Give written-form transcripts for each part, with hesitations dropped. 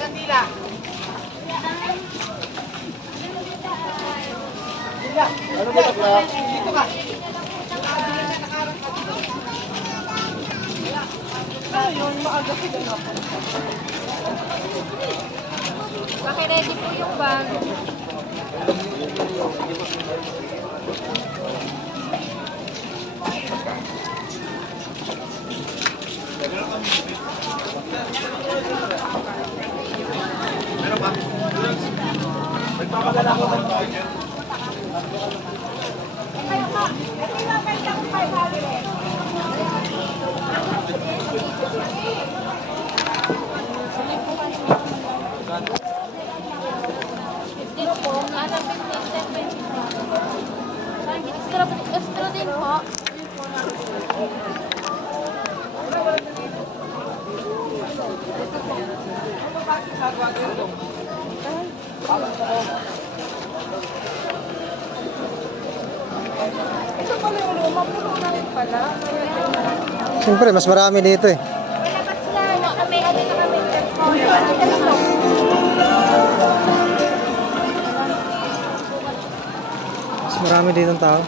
Kandila. Ano ba ito? Dito ka. Ayun, maaga sila na po. Pakiready po yung bag. Meron ba? Nagpapadala ko ng voucher. Extra din po. Ito pala yung luma, puno na rin pala. Siyempre, mas marami dito eh. Malabas na kami. Mas marami dito ng tao.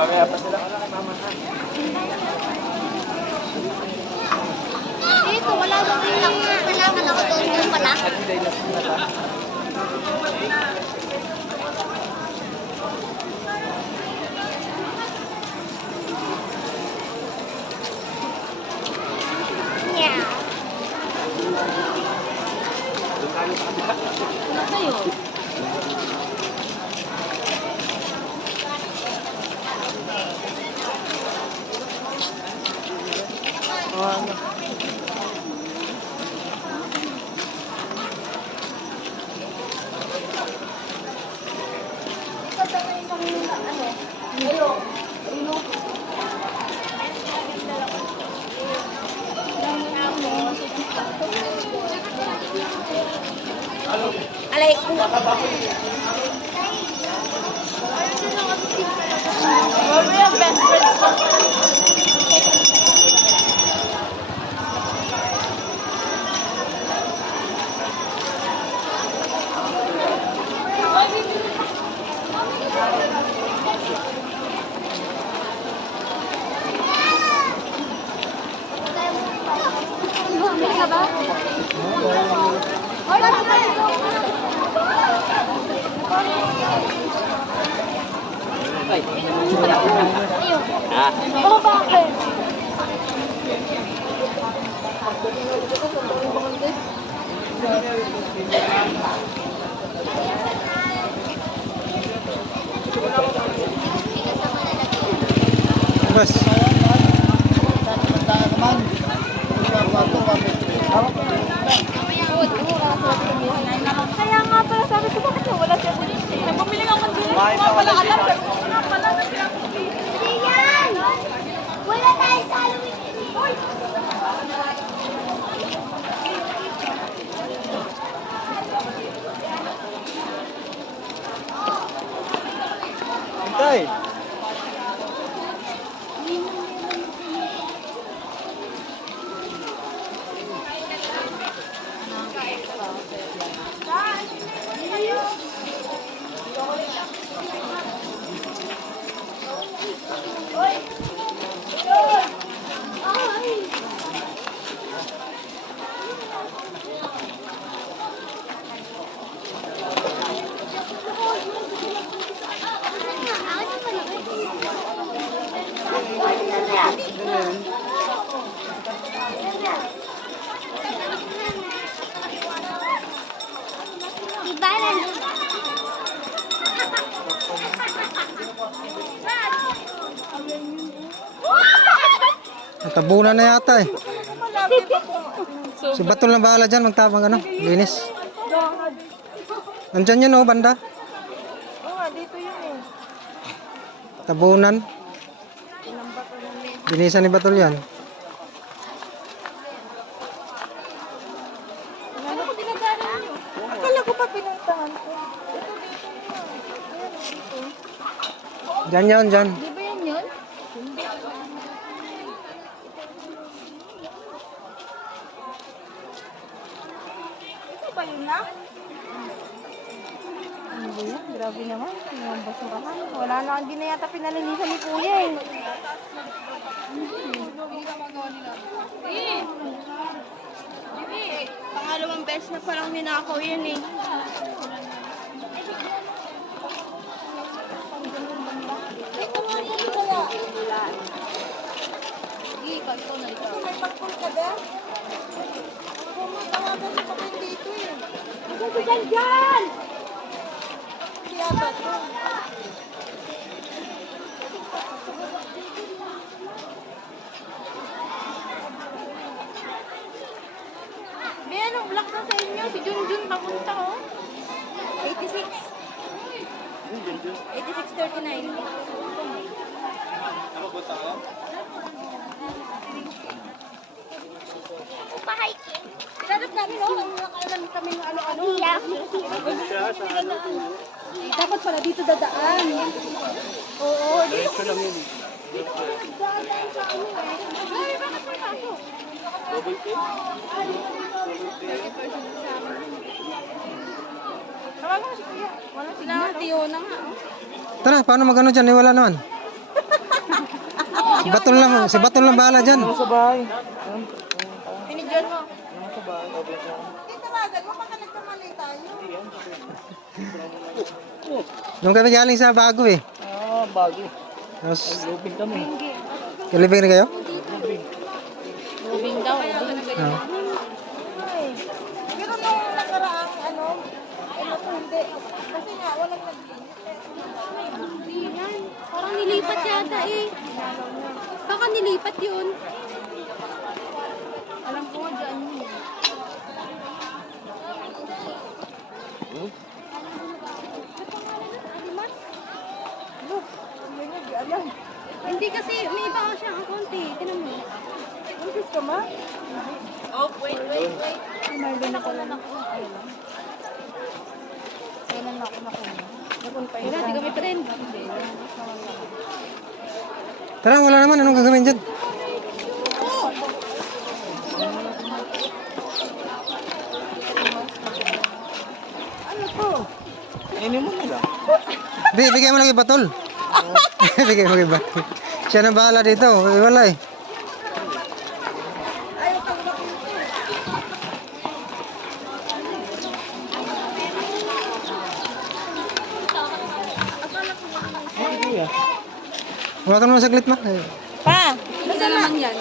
Mamaya pa sila kay mama na. Dito, wala daw yung lang. Kailangan ako doon pala. Nagsiday na sila pa. Yeah. Ano kayo? Alay ko. Mamaya best friend ko. Mamaya ka ba? Wala na tayo. Ayun. Oh, bakit? Bas. Kaya nga pala sabi ko, bakit wala siya pulis eh? Nagpumili nga man din. Wala alam. Wala pala na siya. Hindi yan! Wala tayo sa Halloween. Uy! Tay! Tabunan na yata eh. Malaki pa po. Si Batol na bahala dyan, magtabang ano, linis. Dahad. Nandyan yun oh, banda. Oo nga, dito yun eh. Tabunan. Tinambak ko namin. Linisan ni Batol yan. Ano ko dinadaanan nyo? Akala ko pa pinuntahan ko. Ito dito nga. Ayan, dito. Dyan yun, dyan. Di ba yan yun? Ito ba yun na? Ano ba yan? Grabe naman. Yung basurahan. Wala na, hindi na yata pinalinisan ni Kuya eh. Pangalawang beses na palang ninakaw yan eh. Sige, ikaw na ikaw. May pangkul ka ba? Kumatawagan sa pakin dito eh. Dyan! Kaya ba ito? May anong block na sa inyo? Si Junjun papunta oh. 86. 8639. Pahiking. Ilalap namin oh. Ang nakailan kami ng ano-ano. Dapat pala dito dadaan. Oo. Dito lang yun. Dito kami nagdadaan sa ano eh. Ay, bakit pa ako? Tawagan mo si Kuya. Wala signal. Tiyo na nga oh. Tara, paano magano dyan? Eh, wala naman. Si Batol lang bahala dyan. Sa bahay. Pinidyan mo. Hindi tawagan mo. Baka nagkamali tayo. Nung kami galing sa bago eh. Ah, bago. Tapos, Lubing kami. kalibing na kayo? Moving daw. Ah. Ay. Pero nung nakaraang ano po hindi. Kasi nga, walang naglinis. Hindi yan. Parang nilipat yata eh. Baka nilipat yun. Alam ko nga dyan yun. Hindi niya, di alam. Hindi kasi may iba ko siyang account eh. Tinan mo. Buntis ka ma? Oh, wait. Marlin ako lang. Kailan na ako nakuha? Napunta Wala, di kami friend. Tara, wala naman. Anong gagawin dyan? Ano to? Kainin mo na lang. Bigay mo lang kay Batol. Bigay mo kay Batol. Siya na bahala dito. Eh, wala eh. Ayaw tanggapin ko. Hawakan mo saglit ma. Pa! Hindi na naman yan.